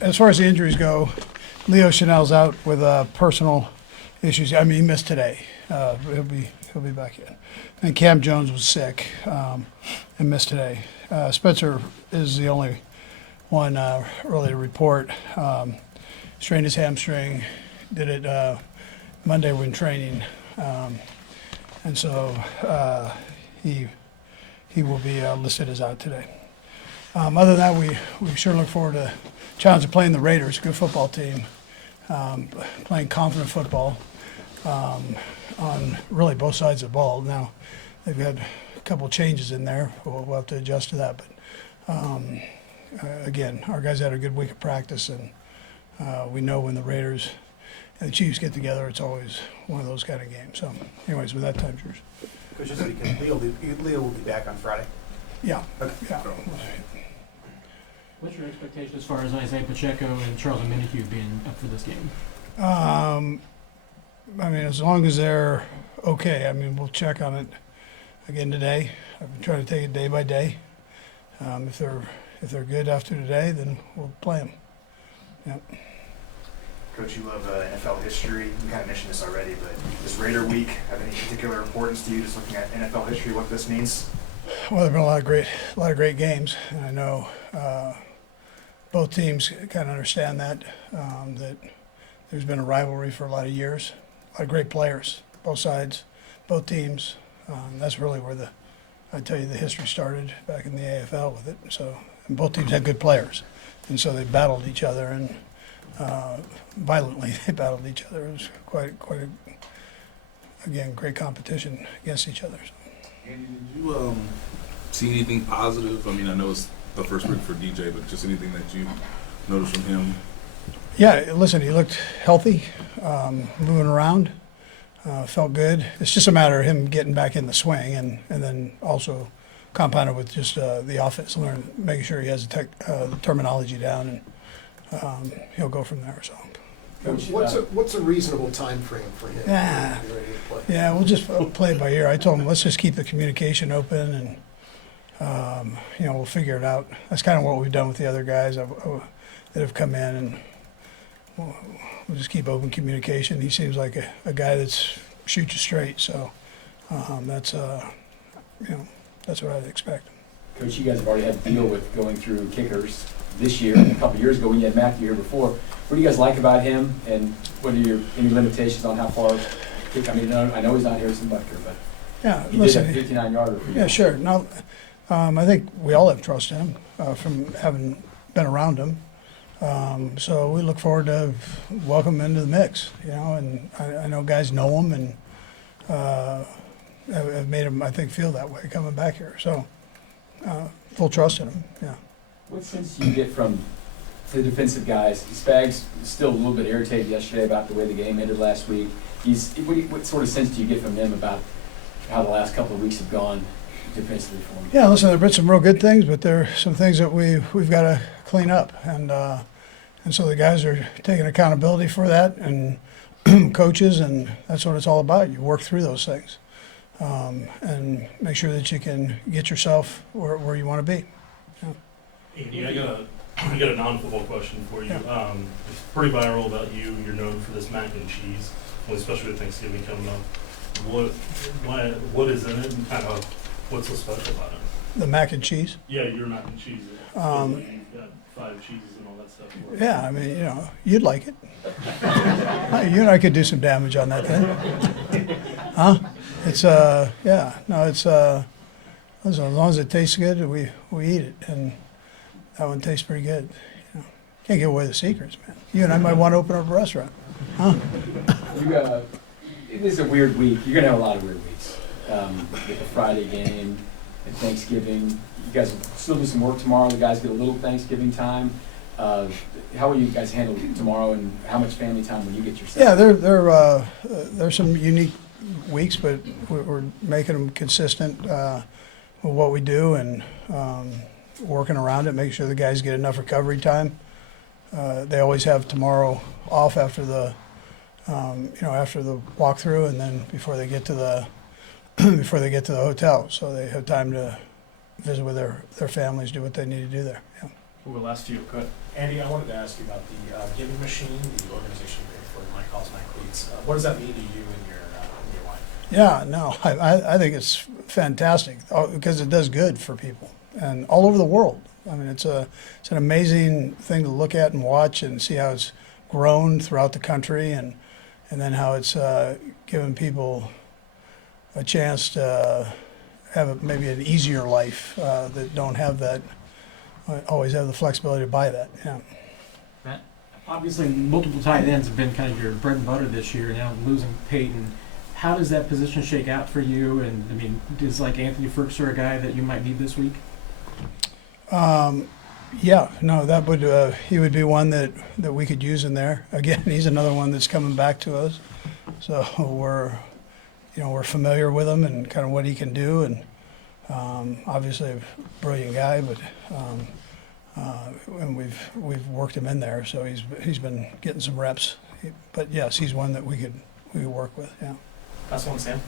As far as the injuries go, Leo Chanel's out with personal issues. I mean, he missed today. He'll be back in. And Cam Jones was sick and missed today. Spencer is the only one really to report. Strained his hamstring. Did it Monday when training, and so he will be listed as out today. Other than that, we sure look forward to challenge of playing the Raiders, good football team, playing confident football on really both sides of the ball. Now, they've had a couple changes in there. We'll have to adjust to that. But again, our guys had a good week of practice, and we know when the Raiders and the Chiefs get together, it's always one of those kind of games. So, anyways, with that, time's yours. Coach, just so you can, Leo will be back on Friday. Yeah. Okay. Yeah. What's your expectation as far as Isaiah Pacheco and Charles Omenihu being up for this game? I mean, as long as they're okay. I mean, we'll check on it again today. I've been trying to take it day by day. If they're good after today, then we'll play them. Yep. Coach, you love NFL history. You kind of mentioned this already, but does Raider Week have any particular importance to you? Just looking at NFL history, what this means? Well, there've been a lot of great games, and I know both teams kind of understand that that there's been a rivalry for a lot of years. A lot of great players, both sides, both teams. That's really where I tell you the history started back in the AFL with it. So, and both teams had good players, and so they battled each other, and violently they battled each other. It was quite again great competition against each other. So. Andy, did you see anything positive? I mean, I know it's the first week for DJ, but just anything that you noticed from him? Yeah, listen, he looked healthy, moving around, felt good. It's just a matter of him getting back in the swing, and then also compounded with just the offense, making sure he has the terminology down, and he'll go from there. So. Coach, what's a reasonable time frame for him? Yeah, to be ready to play? Yeah, we'll just play it by ear. I told him let's just keep the communication open, and we'll figure it out. That's kind of what we've done with the other guys that have come in, and we'll just keep open communication. He seems like a guy that's shoots you straight, so that's what I'd expect. Coach, you guys have already had to deal with going through kickers this year and a couple years ago when you had Matthew here before. What do you guys like about him, and what are any limitations on how far kick? I mean, I know he's not Harrison Butker, but yeah, he listen, did a 59-yarder for you. Yeah, sure. No, I think we all have trust in him from having been around him. So we look forward to welcome him into the mix, and I know guys know him and have made him, I think, feel that way coming back here. So full trust in him, yeah. What sense do you get from the defensive guys? Spags is still a little bit irritated yesterday about the way the game ended last week. What sort of sense do you get from him about how the last couple of weeks have gone defensively for him? Yeah, listen, there have been some real good things, but there are some things that we've got to clean up, and so the guys are taking accountability for that, and coaches, and that's what it's all about. You work through those things and make sure that you can get yourself where you want to be. Yeah. Andy, I got a non-football question for you. Yeah. It's pretty viral about you. You're known for this mac and cheese, especially with Thanksgiving coming up. What is in it, and kind of what's so special about it? The mac and cheese? Yeah, your mac and cheese. You've got 5 cheeses and all that stuff. Yeah, I mean, you'd like it. You and I could do some damage on that thing. Huh? It's, as long as it tastes good, we eat it, and that one tastes pretty good. Can't give away the secrets, man. You and I might want to open up a restaurant. Huh? It is a weird week. You're going to have a lot of weird weeks with the Friday game and Thanksgiving. You guys will still do some work tomorrow. The guys get a little Thanksgiving time. How will you guys handle tomorrow, and how much family time will you get yourself? Yeah, there's some unique weeks, but we're making them consistent with what we do, and working around it, making sure the guys get enough recovery time. They always have tomorrow off after the walkthrough, and then before they get to the hotel, so they have time to visit with their families, do what they need to do there. Yeah. We'll go last to you. Good. Andy, I wanted to ask you about the giving machine, the organization you paid for, My Cause, My Cleats. What does that mean to you in your life? Yeah, no, I think it's fantastic because it does good for people and all over the world. I mean, it's an amazing thing to look at and watch and see how it's grown throughout the country and then how it's given people a chance to have maybe an easier life that don't have that, always have the flexibility to buy that. Yeah. Matt? Obviously, multiple tight ends have been kind of your bread and butter this year. Now losing Peyton, how does that position shake out for you? And I mean, is like Anthony Ferguson a guy that you might need this week? Yeah, no, that would he would be one that we could use in there. Again, he's another one that's coming back to us, so we're familiar with him and kind of what he can do, and obviously a brilliant guy, but and we've worked him in there, so he's been getting some reps. But yes, he's one that we could work with. Yeah. Last one, Sam.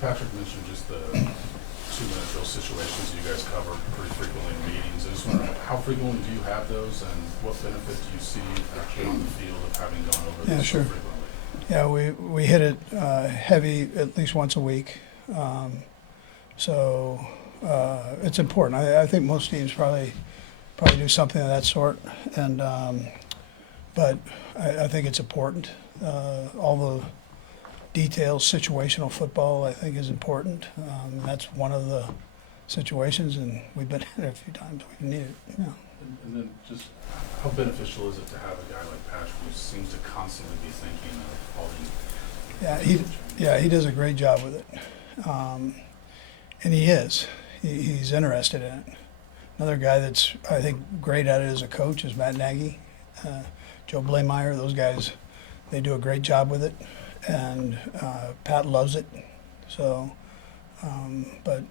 Patrick mentioned just the 2-minute drill situations you guys cover pretty frequently in meetings. I just wonder, how frequently do you have those, and what benefit do you see actually on the field of having gone over this so frequently? Yeah, we hit it heavy at least once a week, so it's important. I think most teams probably do something of that sort, and but I think it's important. All the details, situational football, I think, is important. That's one of the situations, and we've been in it a few times. We need it. Yeah. And then just how beneficial is it to have a guy like Patrick who seems to constantly be thinking of all these? He does a great job with it, and he is. He's interested in it. Another guy that's, I think, great at it as a coach is Matt Nagy, Joe Blameyer. Those guys, they do a great job with it, and Pat loves it. So, but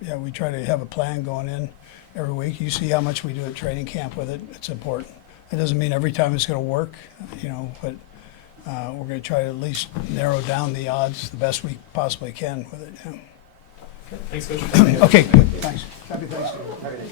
yeah, we try to have a plan going in every week. You see how much we do at training camp with it. It's important. It doesn't mean every time it's going to work, but we're going to try to at least narrow down the odds the best we possibly can with it. Yeah. Thanks, Coach. Okay, good. Thanks. Happy Thanksgiving.